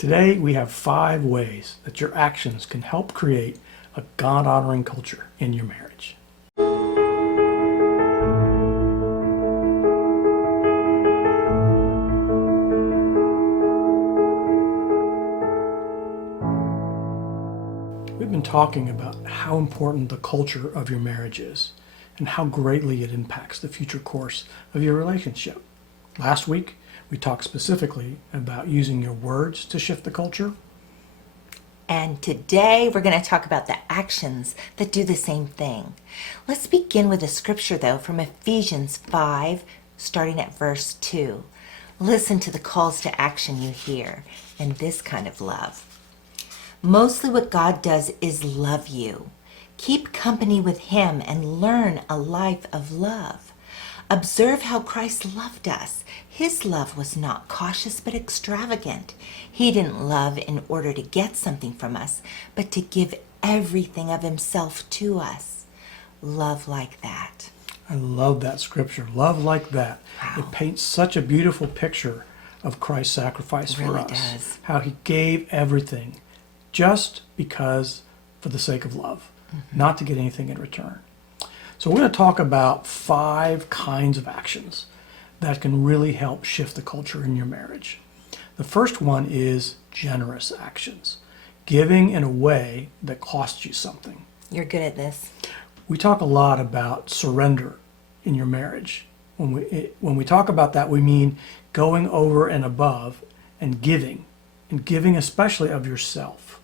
Today we have 5 ways that your actions can help create a God-honoring culture in your marriage. We've been talking about how important the culture of your marriage is and how greatly it impacts the future course of your relationship. Last week, we talked specifically about using your words to shift the culture. And today we're going to talk about the actions that do the same thing. Let's begin with a scripture though from Ephesians 5, starting at verse 2. Listen to the calls to action you hear in this kind of love. Mostly what God does is love you. Keep company with Him and learn a life of love. Observe how Christ loved us. His love was not cautious but extravagant. He didn't love in order to get something from us, but to give everything of Himself to us. Love like that. I love that scripture. Love like that. Wow. It paints such a beautiful picture of Christ's sacrifice for Really us. does. How He gave everything just because for the sake of love, not to get anything in return. So we're going to talk about 5 kinds of actions that can really help shift the culture in your marriage. The first one is generous actions, giving in a way that costs you something. You're good at this. We talk a lot about surrender in your marriage. When we talk about that, we mean going over and above and giving especially of yourself.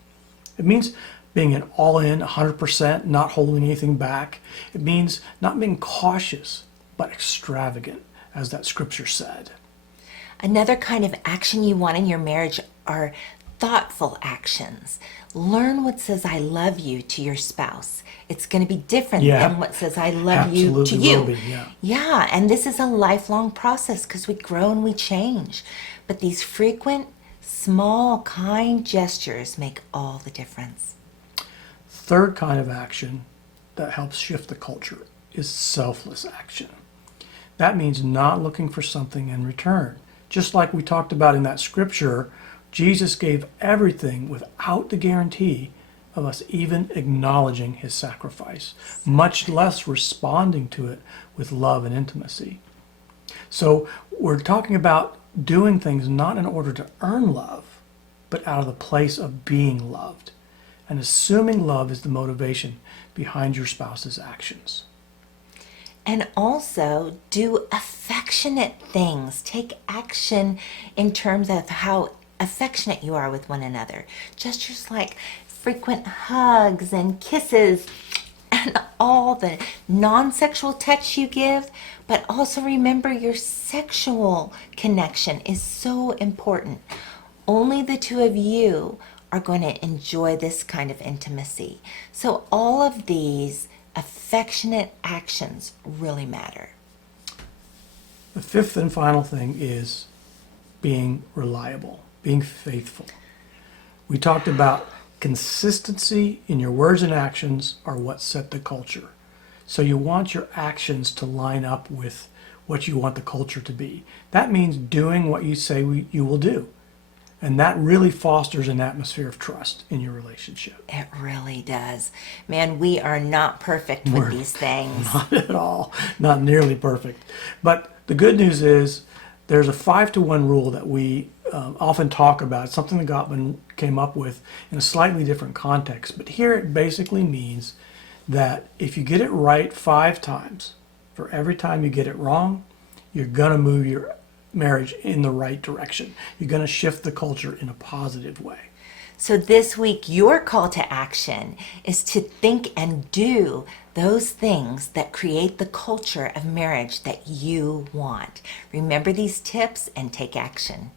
It means being an all-in, 100%, not holding anything back. It means not being cautious, but extravagant, as that scripture said. Another kind of action you want in your marriage are thoughtful actions. Learn what says I love you to your spouse. It's going to be different than what says I love you to Absolutely you. will be, yeah. Yeah, and this is a lifelong process because we grow and we change. But these frequent, small, kind gestures make all the difference. Third kind of action that helps shift the culture is selfless action. That means not looking for something in return. Just like we talked about in that scripture, Jesus gave everything without the guarantee of us even acknowledging His sacrifice, much less responding to it with love and intimacy. So we're talking about doing things not in order to earn love, but out of the place of being loved, and assuming love is the motivation behind your spouse's actions. And also do affectionate things. Take action in terms of how affectionate you are with one another. Gestures like frequent hugs and kisses and all the non-sexual touch you give, but also remember your sexual connection is so important. Only the two of you are going to enjoy this kind of intimacy. So all of these affectionate actions really matter. The fifth and final thing is being reliable, being faithful. We talked about consistency in your words and actions are what set the culture. So you want your actions to line up with what you want the culture to be. That means doing what you say you will do. And that really fosters an atmosphere of trust in your relationship. It really does. Man, we are not perfect with these things. Not at all, not nearly perfect. But the good news is there's a 5-to-1 rule that we often talk about. It's something that Gottman came up with in a slightly different context. But here it basically means that if you get it right 5 times, for every time you get it wrong, you're going to move your marriage in the right direction. You're going to shift the culture in a positive way. So this week, your call to action is to think and do those things that create the culture of marriage that you want. Remember these tips and take action.